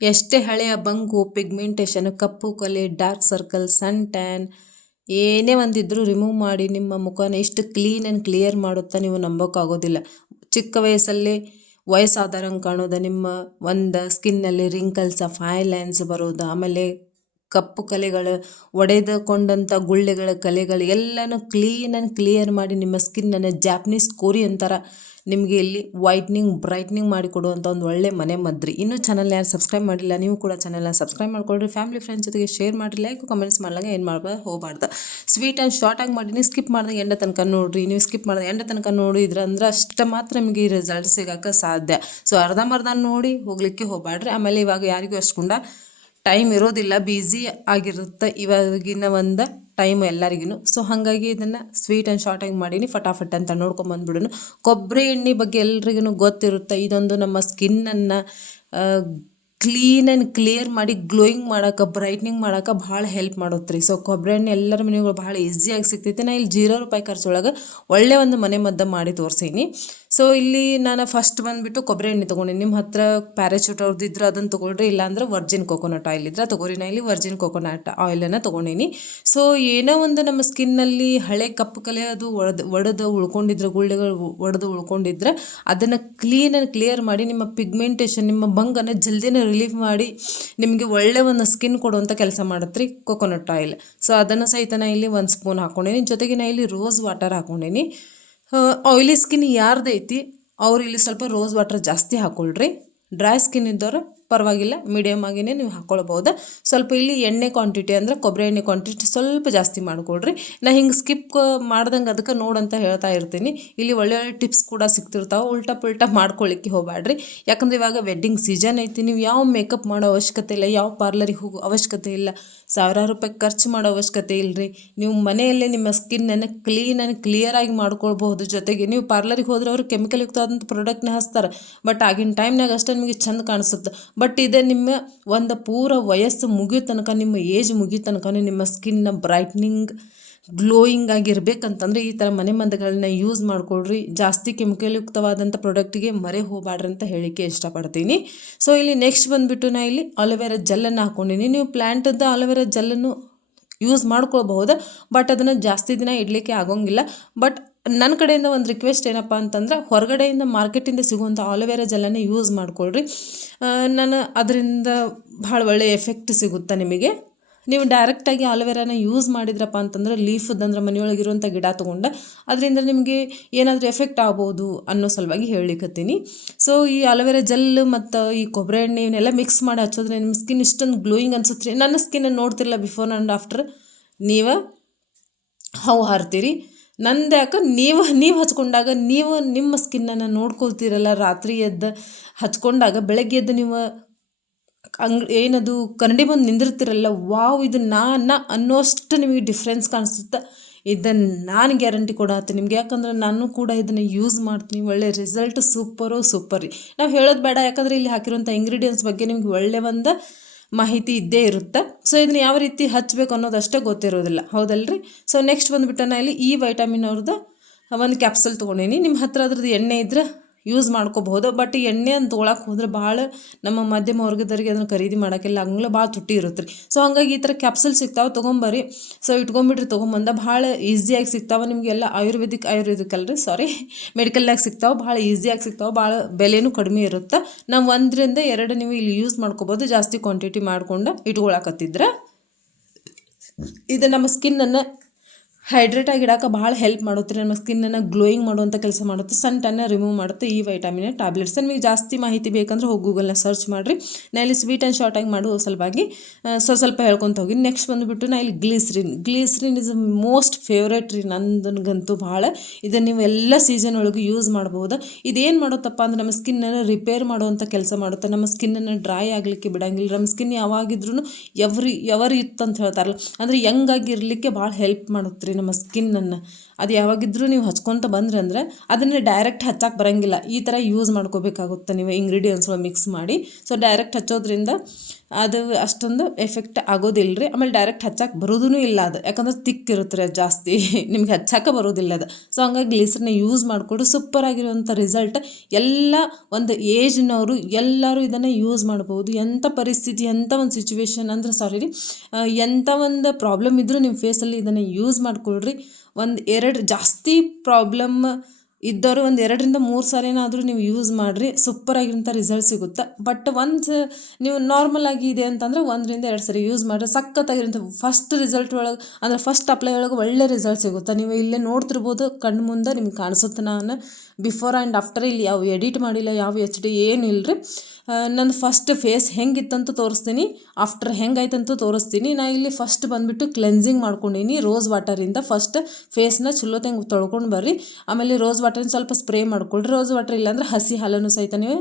ಎಷ್ಟೇ ಹಳೆಯ ಬಂಗು, ಪಿಗ್ಮೆಂಟೇಷನ್, ಕಪ್ಪು ಕಲೆ, ಡಾರ್ಕ್ ಸರ್ಕಲ್, ಸನ್ ಟ್ಯಾನ್ ಏನೇ ಒಂದಿದ್ರೂ ರಿಮೂವ್ ಮಾಡಿ ನಿಮ್ಮ ಮುಖನ ಎಷ್ಟು ಕ್ಲೀನ್ ಆ್ಯಂಡ್ ಕ್ಲಿಯರ್ ಮಾಡುತ್ತಾ ನೀವು ನಂಬೋಕ್ಕಾಗೋದಿಲ್ಲ. ಚಿಕ್ಕ ವಯಸ್ಸಲ್ಲೇ ವಯಸ್ಸಾದಂಗೆ ಕಾಣೋದು, ನಿಮ್ಮ ಒಂದು ಸ್ಕಿನ್ನಲ್ಲಿ ರಿಂಕಲ್ಸ್, ಫೈನ್ ಲೈನ್ಸ್ ಬರೋದು, ಆಮೇಲೆ ಕಪ್ಪು ಕಲೆಗಳು, ಒಡೆದುಕೊಂಡಂಥ ಗುಳ್ಳೆಗಳ ಕಲೆಗಳು ಎಲ್ಲನೂ ಕ್ಲೀನ್ ಆ್ಯಂಡ್ ಕ್ಲಿಯರ್ ಮಾಡಿ ನಿಮ್ಮ ಸ್ಕಿನ್ನನ್ನು ಜಾಪನೀಸ್ ಕೊರಿಯನ್ ಥರ ನಿಮಗೆ ಇಲ್ಲಿ ವೈಟ್ನಿಂಗ್ ಬ್ರೈಟ್ನಿಂಗ್ ಮಾಡಿ ಕೊಡುವಂಥ ಒಂದು ಒಳ್ಳೆ ಮನೆ ಮದ್ರಿ. ಇನ್ನೂ ಚಾನಲ್ ಯಾರು ಸಬ್ಸ್ಕ್ರೈಬ್ ಮಾಡಿಲ್ಲ, ನೀವು ಕೂಡ ಚಾನಲ್ನ ಸಬ್ಸ್ಕ್ರೈಬ್ ಮಾಡ್ಕೊಳ್ರಿ. ಫ್ಯಾಮಿಲಿ ಫ್ರೆಂಡ್ಸ್ ಜೊತೆಗೆ ಶೇರ್ ಮಾಡಿರಿ, ಲೈಕ್ ಕಮೆಂಟ್ಸ್ ಮಾಡ್ಲಾಗ ಏನು ಮಾಡ್ಬಾರ್ದು ಹೋಗಬಾರ್ದು. ಸ್ವೀಟ್ ಆ್ಯಂಡ್ ಶಾರ್ಟಾಗಿ ಮಾಡಿ ನೀವು ಸ್ಕಿಪ್ ಮಾಡಿದಾಗ ಎಂಡ ತನಕ ನೋಡಿರಿ. ನೀವು ಸ್ಕಿಪ್ ಮಾಡಿದಾಗ ಎಂಡ ತನಕ ನೋಡಿದ್ರೆ ಅಂದ್ರೆ ಅಷ್ಟು ಮಾತ್ರ ನಿಮಗೆ ಈ ರಿಸಲ್ಟ್ ಸಿಗೋಕ್ಕೆ ಸಾಧ್ಯ. ಸೊ ಅರ್ಧಂಬರ್ಧ ನೋಡಿ ಹೋಗಲಿಕ್ಕೆ ಹೋಗಬೇಡ್ರಿ. ಆಮೇಲೆ ಇವಾಗ ಯಾರಿಗೂ ಅಷ್ಟುಕೊಂಡ ಟೈಮ್ ಇರೋದಿಲ್ಲ, ಬ್ಯುಸಿ ಆಗಿರುತ್ತೆ ಇವಾಗಿನ ಒಂದು ಟೈಮ್ ಎಲ್ಲರಿಗೂ. ಸೊ ಹಾಗಾಗಿ ಇದನ್ನು ಸ್ವೀಟ್ ಆ್ಯಂಡ್ ಶಾರ್ಟಾಗಿ ಮಾಡೀನಿ, ಫಟಾಫಟ್ ಅಂತ ನೋಡ್ಕೊಂಬಂದ್ಬಿಡೋಣ. ಕೊಬ್ಬರಿ ಎಣ್ಣೆ ಬಗ್ಗೆ ಎಲ್ರಿಗೂ ಗೊತ್ತಿರುತ್ತೆ. ಇದೊಂದು ನಮ್ಮ ಸ್ಕಿನ್ನನ್ನು ಕ್ಲೀನ್ ಆ್ಯಂಡ್ ಕ್ಲಿಯರ್ ಮಾಡಿ ಗ್ಲೋಯಿಂಗ್ ಮಾಡೋಕೆ, ಬ್ರೈಟ್ನಿಂಗ್ ಮಾಡೋಕೆ ಭಾಳ ಹೆಲ್ಪ್ ಮಾಡುತ್ತೆ ರೀ. ಸೊ ಕೊಬ್ಬರಿ ಎಣ್ಣೆ ಎಲ್ಲರ ಮನೆಗಳು ಭಾಳ ಈಸಿಯಾಗಿ ಸಿಗ್ತೈತೆ. ನಾನು ಇಲ್ಲಿ ₹0 ಖರ್ಚೊಳಗೆ ಒಳ್ಳೆ ಒಂದು ಮನೆ ಮದ್ದು ಮಾಡಿ ತೋರಿಸೀನಿ. ಸೊ ಇಲ್ಲಿ ನಾನು ಫಸ್ಟ್ ಬಂದುಬಿಟ್ಟು ಕೊಬ್ಬರಿ ಎಣ್ಣೆ ತೊಗೊಂಡಿನಿ. ನಿಮ್ಮ ಹತ್ರ ಪ್ಯಾರಾಚೂಟ್ ಅವ್ರದ್ದು ಇದ್ರೆ ಅದನ್ನು ತೊಗೊಳ್ರಿ, ಇಲ್ಲಾಂದ್ರೆ ವರ್ಜಿನ್ ಕೋಕೋನಟ್ ಆಯಿಲ್ ಇದ್ರೆ ತೊಗೊರಿ. ನಾನು ಇಲ್ಲಿ ವರ್ಜಿನ್ ಕೋಕೋನಟ್ ಆಯಿಲನ್ನು ತೊಗೊಂಡಿನಿ. ಸೊ ಏನೋ ಒಂದು ನಮ್ಮ ಸ್ಕಿನ್ನಲ್ಲಿ ಹಳೆ ಕಪ್ಪು ಕಲೆ ಅದು ಒಡೆದು ಉಳ್ಕೊಂಡಿದ್ರೆ, ಗುಳ್ಳೆಗಳು ಒಡೆದು ಉಳ್ಕೊಂಡಿದ್ರೆ ಅದನ್ನು ಕ್ಲೀನ್ ಆ್ಯಂಡ್ ಕ್ಲಿಯರ್ ಮಾಡಿ ನಿಮ್ಮ ಪಿಗ್ಮೆಂಟೇಷನ್, ನಿಮ್ಮ ಬಂಗನ್ನು ಜಲ್ದಿನೇ ರಿಲೀಫ್ ಮಾಡಿ ನಿಮಗೆ ಒಳ್ಳೆ ಒಂದು ಸ್ಕಿನ್ ಕೊಡುವಂಥ ಕೆಲಸ ಮಾಡುತ್ತೆ ರೀ ಕೋಕೋನಟ್ ಆಯಿಲ್. ಸೊ ಅದನ್ನು ಸಹಿತ ನಾನು ಇಲ್ಲಿ 1 ಸ್ಪೂನ್ ಹಾಕ್ಕೊಂಡೀನಿ. ಜೊತೆಗೆ ನಾನು ಇಲ್ಲಿ ರೋಸ್ ವಾಟರ್ ಹಾಕ್ಕೊಂಡೀನಿ. ಆಯಿಲಿ ಸ್ಕಿನ್ ಯಾರ್ದೈತಿ ಅವ್ರು ಇಲ್ಲಿ ಸ್ವಲ್ಪ ರೋಸ್ ವಾಟರ್ ಜಾಸ್ತಿ ಹಾಕ್ಕೊಳ್ರಿ. ಡ್ರೈ ಸ್ಕಿನ್ ಇದ್ದವರು ಪರವಾಗಿಲ್ಲ, ಮೀಡಿಯಮ್ ಆಗಿಯೇ ನೀವು ಹಾಕ್ಕೊಳ್ಬೋದು. ಸ್ವಲ್ಪ ಇಲ್ಲಿ ಎಣ್ಣೆ ಕ್ವಾಂಟಿಟಿ ಅಂದರೆ ಕೊಬ್ಬರಿ ಎಣ್ಣೆ ಕ್ವಾಂಟಿಟಿ ಸ್ವಲ್ಪ ಜಾಸ್ತಿ ಮಾಡ್ಕೊಳ್ರಿ. ನಾ ಹಿಂಗೆ ಸ್ಕಿಪ್ ಮಾಡ್ದಂಗೆ ಅದಕ್ಕೆ ನೋಡಂತ ಹೇಳ್ತಾ ಇರ್ತೀನಿ. ಇಲ್ಲಿ ಒಳ್ಳೆ ಒಳ್ಳೆ ಟಿಪ್ಸ್ ಕೂಡ ಸಿಗ್ತಿರ್ತಾವೆ, ಉಲ್ಟಾ ಪುಲ್ಟಾ ಮಾಡ್ಕೊಳ್ಳಿಕ್ಕೆ ಹೋಗಬೇಡ್ರಿ. ಯಾಕಂದರೆ ಇವಾಗ ವೆಡ್ಡಿಂಗ್ ಸೀಸನ್ ಐತಿ. ನೀವು ಯಾವ ಮೇಕಪ್ ಮಾಡೋ ಅವಶ್ಯಕತೆ ಇಲ್ಲ, ಯಾವ ಪಾರ್ಲರಿಗೆ ಹೋಗೋ ಅವಶ್ಯಕತೆ ಇಲ್ಲ, ₹1000 ಖರ್ಚು ಮಾಡೋ ಅವಶ್ಯಕತೆ ಇಲ್ಲರಿ. ನೀವು ಮನೆಯಲ್ಲೇ ನಿಮ್ಮ ಸ್ಕಿನ್ನನ್ನು ಕ್ಲೀನ್ ಆ್ಯಂಡ್ ಕ್ಲಿಯರಾಗಿ ಮಾಡ್ಕೊಳ್ಬಹುದು. ಜೊತೆಗೆ ನೀವು ಪಾರ್ಲರಿಗೆ ಹೋದ್ರೆ ಅವರು ಕೆಮಿಕಲ್ ಯುಕ್ತವಾದಂಥ ಪ್ರಾಡಕ್ಟ್ನ ಹಚ್ತಾರೆ, ಬಟ್ ಆಗಿನ ಟೈಮ್ನಾಗ ಅಷ್ಟೇ ನಿಮಗೆ ಚಂದ ಕಾಣಿಸುತ್ತೆ. ಬಟ್ ಇದೇ ನಿಮ್ಮ ಒಂದು ಪೂರ ವಯಸ್ಸು ಮುಗಿಯೋ ತನಕ, ನಿಮ್ಮ ಏಜ್ ಮುಗಿಯೋ ತನಕ ನಿಮ್ಮ ಸ್ಕಿನ್ನ ಬ್ರೈಟ್ನಿಂಗ್ ಗ್ಲೋಯಿಂಗ್ ಆಗಿರ್ಬೇಕಂತಂದರೆ ಈ ಥರ ಮನೆ ಮದ್ದುಗಳನ್ನ ಯೂಸ್ ಮಾಡ್ಕೊಳ್ರಿ. ಜಾಸ್ತಿ ಕೆಮಿಕಲ್ ಯುಕ್ತವಾದಂಥ ಪ್ರಾಡಕ್ಟಿಗೆ ಮರೆ ಹೋಗಬೇಡ್ರಿ ಅಂತ ಹೇಳಿಕ್ಕೆ ಇಷ್ಟಪಡ್ತೀನಿ. ಸೊ ಇಲ್ಲಿ ನೆಕ್ಸ್ಟ್ ಬಂದುಬಿಟ್ಟು ನಾನು ಇಲ್ಲಿ ಅಲೋವೆರಾ ಜೆಲ್ಲನ್ನು ಹಾಕ್ಕೊಂಡಿನಿ. ನೀವು ಪ್ಲ್ಯಾಂಟದ್ದು ಅಲೋವೆರಾ ಜೆಲ್ಲನ್ನು ಯೂಸ್ ಮಾಡ್ಕೊಳ್ಬಹುದು, ಬಟ್ ಅದನ್ನು ಜಾಸ್ತಿ ದಿನ ಇಡಲಿಕ್ಕೆ ಆಗೋಂಗಿಲ್ಲ. ಬಟ್ ನನ್ನ ಕಡೆಯಿಂದ ಒಂದು ರಿಕ್ವೆಸ್ಟ್ ಏನಪ್ಪ ಅಂತಂದ್ರೆ, ಹೊರಗಡೆಯಿಂದ ಮಾರ್ಕೆಟಿಂದ ಸಿಗುವಂಥ ಆಲೋವೆರಾ ಜೆಲ್ಲನ್ನು ಯೂಸ್ ಮಾಡ್ಕೊಳ್ರಿ. ನಾನು ಅದರಿಂದ ಭಾಳ ಒಳ್ಳೆಯ ಎಫೆಕ್ಟ್ ಸಿಗುತ್ತೆ ನಿಮಗೆ. ನೀವು ಡೈರೆಕ್ಟಾಗಿ ಆಲೋವೆರಾನ ಯೂಸ್ ಮಾಡಿದ್ರಪ್ಪ ಅಂತಂದ್ರೆ, ಲೀಫದಂದ್ರೆ ಮನೆಯೊಳಗಿರುವಂಥ ಗಿಡ ತೊಗೊಂಡು ಅದರಿಂದ ನಿಮಗೆ ಏನಾದರೂ ಎಫೆಕ್ಟ್ ಆಗ್ಬೋದು ಅನ್ನೋ ಸಲುವಾಗಿ ಹೇಳಲಿಕ್ಕತ್ತೀನಿ. ಸೊ ಈ ಆಲೋವೆರಾ ಜೆಲ್ ಮತ್ತು ಈ ಕೊಬ್ಬರಿ ಎಣ್ಣೆ ಇವನ್ನೆಲ್ಲ ಮಿಕ್ಸ್ ಮಾಡಿ ಹಚ್ಚೋದ್ರೆ ನಿಮ್ಮ ಸ್ಕಿನ್ ಇಷ್ಟೊಂದು ಗ್ಲೋಯಿಂಗ್ ಅನ್ಸುತ್ತೆ ರೀ. ನನ್ನ ಸ್ಕಿನ್ನ ನೋಡ್ತಿರಲ್ಲ ಬಿಫೋರ್ ಆ್ಯಂಡ್ ಆಫ್ಟರ್, ನೀವು ಹಾರ್ತೀರಿ. ನಂದು ಯಾಕೆ ನೀವು ಹಚ್ಕೊಂಡಾಗ ನೀವು ನಿಮ್ಮ ಸ್ಕಿನ್ನನ್ನು ನೋಡ್ಕೊಳ್ತೀರಲ್ಲ, ರಾತ್ರಿ ಎದ್ದು ಹಚ್ಕೊಂಡಾಗ ಬೆಳಗ್ಗೆ ಎದ್ದು ನೀವು ಏನದು ಕನ್ನಡಿ ಬಂದು ನಿಂದಿರ್ತಿರಲ್ಲ, ವಾವ್ ಇದು ನಾ ಅನ್ನೋಷ್ಟು ನಿಮಗೆ ಡಿಫ್ರೆನ್ಸ್ ಕಾಣಿಸುತ್ತೆ. ಇದನ್ನು ನಾನು ಗ್ಯಾರಂಟಿ ಕೊಡತ್ತೀನಿ ನಿಮಗೆ, ಯಾಕಂದ್ರೆ ನಾನು ಕೂಡ ಇದನ್ನು ಯೂಸ್ ಮಾಡ್ತೀನಿ. ಒಳ್ಳೆ ರಿಸಲ್ಟ್ ಸೂಪರ್ ರೀ. ನಾವು ಹೇಳೋದು ಬೇಡ, ಯಾಕಂದರೆ ಇಲ್ಲಿ ಹಾಕಿರುವಂಥ ಇಂಗ್ರೀಡಿಯೆಂಟ್ಸ್ ಬಗ್ಗೆ ನಿಮ್ಗೆ ಒಳ್ಳೆ ಒಂದು ಮಾಹಿತಿ ಇದ್ದೇ ಇರುತ್ತೆ. ಸೊ ಇದನ್ನು ಯಾವ ರೀತಿ ಹಚ್ಚಬೇಕು ಅನ್ನೋದಷ್ಟೇ ಗೊತ್ತಿರೋದಿಲ್ಲ, ಹೌದಲ್ರಿ. ಸೊ ನೆಕ್ಸ್ಟ್ ಬಂದುಬಿಟ್ಟು ನಾನು ಇಲ್ಲಿ ಈ ವೈಟಮಿನ್ ಅವ್ರದ್ದು ಒಂದು ಕ್ಯಾಪ್ಸೂಲ್ ತೊಗೊಂಡೀನಿ. ನಿಮ್ಮ ಹತ್ರ ಅದ್ರದ್ದು ಎಣ್ಣೆ ಇದ್ದರೆ ಯೂಸ್ ಮಾಡ್ಕೋಬಹುದು, ಬಟ್ ಎಣ್ಣೆ ಅಂತ ತೊಗೊಳಕ್ಕೆ ಹೋದ್ರೆ ಭಾಳ ನಮ್ಮ ಮಧ್ಯಮ ವರ್ಗದವರಿಗೆ ಅದನ್ನು ಖರೀದಿ ಮಾಡೋಕ್ಕೆಲ್ಲ ಹಂಗೆಲ್ಲ ಭಾಳ ತುಟ್ಟಿ ಇರುತ್ತೆ ರೀ. ಸೊ ಹಂಗಾಗಿ ಈ ಥರ ಕ್ಯಾಪ್ಸೂಲ್ ಸಿಗ್ತಾವೆ, ತೊಗೊಂಬರ್ರಿ. ಸೊ ಇಟ್ಕೊಂಬಿಟ್ರಿ, ತೊಗೊಂಬಂದ ಭಾಳ ಈಸಿಯಾಗಿ ಸಿಗ್ತಾವೆ ನಿಮಗೆಲ್ಲ. ಆಯುರ್ವೇದಿಕ್ ಅಲ್ರಿ, ಸಾರಿ, ಮೆಡಿಕಲ್ನಾಗ ಸಿಗ್ತಾವೆ, ಭಾಳ ಈಸಿಯಾಗಿ ಸಿಗ್ತಾವೆ, ಭಾಳ ಬೆಲೆನೂ ಕಡಿಮೆ ಇರುತ್ತೆ. ನಾವು 1ರಿಂದ 2 ನೀವು ಇಲ್ಲಿ ಯೂಸ್ ಮಾಡ್ಕೋಬೋದು, ಜಾಸ್ತಿ ಕ್ವಾಂಟಿಟಿ ಮಾಡ್ಕೊಂಡು ಇಟ್ಕೊಳಕತ್ತಿದ್ರೆ. ಇದು ನಮ್ಮ ಸ್ಕಿನ್ನನ್ನು ಹೈಡ್ರೇಟ್ ಆಗಿ ಇಡೋಕೆ ಭಾಳ ಹೆಲ್ಪ್ ಮಾಡುತ್ತೆ. ನಮ್ಮ ಸ್ಕಿನ್ನನ್ನು ಗ್ಲೋಯಿಂಗ್ ಮಾಡುವಂಥ ಕೆಲಸ ಮಾಡುತ್ತೆ, ಸನ್ ಟ್ಯಾನ್ನ ರಿಮೂವ್ ಮಾಡುತ್ತೆ ಈ ವೈಟಮಿನ್ ಟ್ಯಾಬ್ಲೆಟ್ಸ್. ನಿಮಗೆ ಜಾಸ್ತಿ ಮಾಹಿತಿ ಬೇಕಂದ್ರೆ ಹೋಗಿ ಗೂಗಲ್ನ ಸರ್ಚ್ ಮಾಡಿರಿ. ನಾನು ಇಲ್ಲಿ ಸ್ವೀಟ್ ಆ್ಯಂಡ್ ಶಾರ್ಟಾಗಿ ಮಾಡುವ ಸಲುವಾಗಿ ಸ್ವಲ್ಪ ಹೇಳ್ಕೊತ ಹೋಗಿ. ನೆಕ್ಸ್ಟ್ ಬಂದುಬಿಟ್ಟು ನಾನು ಇಲ್ಲಿ ಗ್ಲೀಸ್ರಿನ್ ಇಸ್ ಮೋಸ್ಟ್ ಫೇವ್ರೇಟ್ ರೀ ನಂದನ್ಗಂತೂ ಭಾಳ. ಇದನ್ನು ನೀವು ಎಲ್ಲ ಸೀಸನ್ ಒಳಗೆ ಯೂಸ್ ಮಾಡ್ಬೋದು. ಇದೇನು ಮಾಡುತ್ತಪ್ಪ ಅಂದ್ರೆ ನಮ್ಮ ಸ್ಕಿನ್ನನ್ನು ರಿಪೇರ್ ಮಾಡುವಂಥ ಕೆಲಸ ಮಾಡುತ್ತೆ. ನಮ್ಮ ಸ್ಕಿನ್ನನ್ನು ಡ್ರೈ ಆಗಲಿಕ್ಕೆ ಬಿಡೋಂಗಿಲ್ಲ. ನಮ್ಮ ಸ್ಕಿನ್ ಯಾವಾಗಿದ್ರೂ ಎವರ್ ಇತ್ತು ಅಂತ ಹೇಳ್ತಾರಲ್ಲ, ಅಂದರೆ ಯಂಗಾಗಿ ಇರಲಿಕ್ಕೆ ಭಾಳ ಹೆಲ್ಪ್ ಮಾಡುತ್ತೆ ರೀ ರೀ ನಮ್ಮ ಸ್ಕಿನ್ನನ್ನು. ಅದು ಯಾವಾಗಿದ್ರೂ ನೀವು ಹಚ್ಕೊತ ಬಂದ್ರಿ ಅಂದರೆ ಅದನ್ನು ಡೈರೆಕ್ಟ್ ಹಚ್ಚಕ್ಕೆ ಬರೋಂಗಿಲ್ಲ. ಈ ಥರ ಯೂಸ್ ಮಾಡ್ಕೋಬೇಕಾಗುತ್ತೆ ನೀವು ಇಂಗ್ರೀಡಿಯೆಂಟ್ಸ್ಗಳು ಮಿಕ್ಸ್ ಮಾಡಿ. ಸೊ ಡೈರೆಕ್ಟ್ ಹಚ್ಚೋದ್ರಿಂದ ಅದು ಅಷ್ಟೊಂದು ಎಫೆಕ್ಟ್ ಆಗೋದಿಲ್ಲ ರೀ. ಆಮೇಲೆ ಡೈರೆಕ್ಟ್ ಹಚ್ಚಕ್ಕೆ ಬರೋದೂ ಇಲ್ಲ ಅದು, ಯಾಕಂದ್ರೆ ತಿಕ್ಕಿರುತ್ತೆ ರೀ ಅದು ಜಾಸ್ತಿ ನಿಮ್ಗೆ ಹಚ್ಚಕ್ಕೆ ಬರೋದಿಲ್ಲ ಅದು. ಸೊ ಹಂಗಾಗಿ ಗ್ಲಿಸರಿನ ಯೂಸ್ ಮಾಡಿಕೊಂಡು ಸೂಪರ್ ಆಗಿರುವಂಥ ರಿಸಲ್ಟ್. ಎಲ್ಲ ಒಂದು ಏಜ್ನವರು ಎಲ್ಲರೂ ಇದನ್ನು ಯೂಸ್ ಮಾಡ್ಬೋದು. ಎಂಥ ಪರಿಸ್ಥಿತಿ, ಎಂಥ ಒಂದು ಸಿಚುವೇಶನ್ ಅಂದ್ರೆ ಸಾರಿ ರೀ, ಎಂಥ ಒಂದು ಪ್ರಾಬ್ಲಮ್ ಇದ್ದರೂ ನಿಮ್ಮ ಫೇಸಲ್ಲಿ ಇದನ್ನು ಯೂಸ್ ಮಾಡ್ಕೊಳ್ರಿ. ಒಂದು ಎರಡು ಜಾಸ್ತಿ ಪ್ರಾಬ್ಲಮ್ ಇದ್ದವರು ಒಂದು 2ರಿಂದ 3 ಸಾರಿನಾದರೂ ನೀವು ಯೂಸ್ ಮಾಡಿರಿ, ಸೂಪರಾಗಿರೋಂಥ ರಿಸಲ್ಟ್ ಸಿಗುತ್ತೆ. ಬಟ್ ಒನ್ಸ್ ನೀವು ನಾರ್ಮಲ್ ಆಗಿ ಇದೆ ಅಂತಂದರೆ 1ರಿಂದ 2 ಸರಿ ಯೂಸ್ ಮಾಡಿರಿ, ಸಖತ್ತಾಗಿರೋಂಥ ಫಸ್ಟ್ ರಿಸಲ್ಟ್ ಒಳಗೆ ಅಂದರೆ ಫಸ್ಟ್ ಅಪ್ಲೈ ಒಳಗೆ ಒಳ್ಳೆ ರಿಸಲ್ಟ್ ಸಿಗುತ್ತೆ. ನೀವು ಇಲ್ಲೇ ನೋಡ್ತಿರ್ಬೋದು, ಕಣ್ಣು ಮುಂದೆ ನಿಮ್ಗೆ ಕಾಣಿಸುತ್ತೆ. ನಾನು ಬಿಫೋರ್ ಆ್ಯಂಡ್ ಆಫ್ಟರ್ ಇಲ್ಲಿ ಯಾವ ಎಡಿಟ್ ಮಾಡಿಲ್ಲ, ಯಾವ HD ಏನಿಲ್ಲ ರೀ. ನಂದು ಫಸ್ಟ್ ಫೇಸ್ ಹೆಂಗಿತ್ತಂತ ತೋರಿಸ್ತೀನಿ, ಆಫ್ಟರ್ ಹೆಂಗಾಯ್ತಂತ ತೋರಿಸ್ತೀನಿ. ನಾ ಇಲ್ಲಿ ಫಸ್ಟ್ ಬಂದುಬಿಟ್ಟು ಕ್ಲೆನ್ಸಿಂಗ್ ಮಾಡ್ಕೊಂಡೀನಿ ರೋಸ್ ವಾಟರಿಂದ. ಫಸ್ಟ್ ಫೇಸ್ನ ಚಲೋತ್ತಂಗೆ ತೊಳ್ಕೊಂಡು ಬರ್ರಿ. ಆಮೇಲೆ ರೋಸ್ ವಾಟರ್ನ ಸ್ವಲ್ಪ ಸ್ಪ್ರೇ ಮಾಡ್ಕೊಳ್ರಿ. ರೋಸ್ ವಾಟರ್ ಇಲ್ಲಾಂದ್ರೆ ಹಸಿ ಹಾಲನ್ನು ಸಹಿತ ನೀವು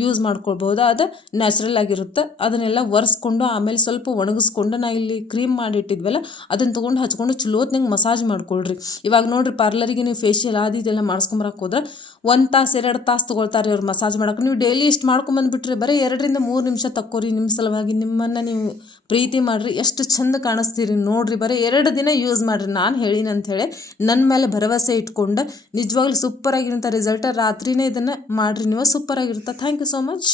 ಯೂಸ್ ಮಾಡ್ಕೊಳ್ಬೋದು, ಅದು ನ್ಯಾಚುರಲ್ ಆಗಿರುತ್ತೆ. ಅದನ್ನೆಲ್ಲ ಒರೆಸ್ಕೊಂಡು ಆಮೇಲೆ ಸ್ವಲ್ಪ ಒಣಗಿಸ್ಕೊಂಡು ನಾ ಇಲ್ಲಿ ಕ್ರೀಮ್ ಮಾಡಿಟ್ಟಿದ್ವಲ್ಲ ಅದನ್ನು ತೊಗೊಂಡು ಹಚ್ಕೊಂಡು ಚಲೋತ್ನಂಗೆ ಮಸಾಜ್ ಮಾಡ್ಕೊಳ್ರಿ. ಇವಾಗ ನೋಡಿರಿ, ಪಾರ್ಲರಿಗೆ ನೀವು ಫೇಶಿಯಲ್ ಅದು ಇದೆಲ್ಲ ಮಾಡಿಸ್ಕೊಂಬರಕ್ಕೆ ಹೋದ್ರೆ 1 ತಾಸು 2 ತಾಸು ತೊಗೊಳ್ತಾರೆ ಅವ್ರು ಮಸಾಜ್ ಮಾಡೋಕೆ. ನೀವು ಡೈಲಿ ಇಷ್ಟು ಮಾಡ್ಕೊಂಬಂದುಬಿಟ್ರೆ ಬರೀ 2ರಿಂದ 3 ನಿಮಿಷ ತಕ್ಕೋರಿ. ನಿಮ್ಮ ಸಲುವಾಗಿ ನಿಮ್ಮನ್ನು ನೀವು ಪ್ರೀತಿ ಮಾಡಿರಿ, ಎಷ್ಟು ಚಂದ ಕಾಣಿಸ್ತೀರಿ ನೋಡಿರಿ. ಬರೀ 2 ದಿನ ಯೂಸ್ ಮಾಡಿರಿ, ನಾನು ಹೇಳಿನ ಅಂಥೇಳಿ ನನ್ನ ಮೇಲೆ ಭರವಸೆ ಇಟ್ಕೊಂಡು ನಿಜವಾಗ್ಲೂ ಸೂಪರಾಗಿರೋಂಥ ರಿಸಲ್ಟ್. ರಾತ್ರಿನೇ ಇದನ್ನು ಮಾಡಿರಿ ನೀವು, ಸೂಪರಾಗಿರುತ್ತೆ. Thank you so much.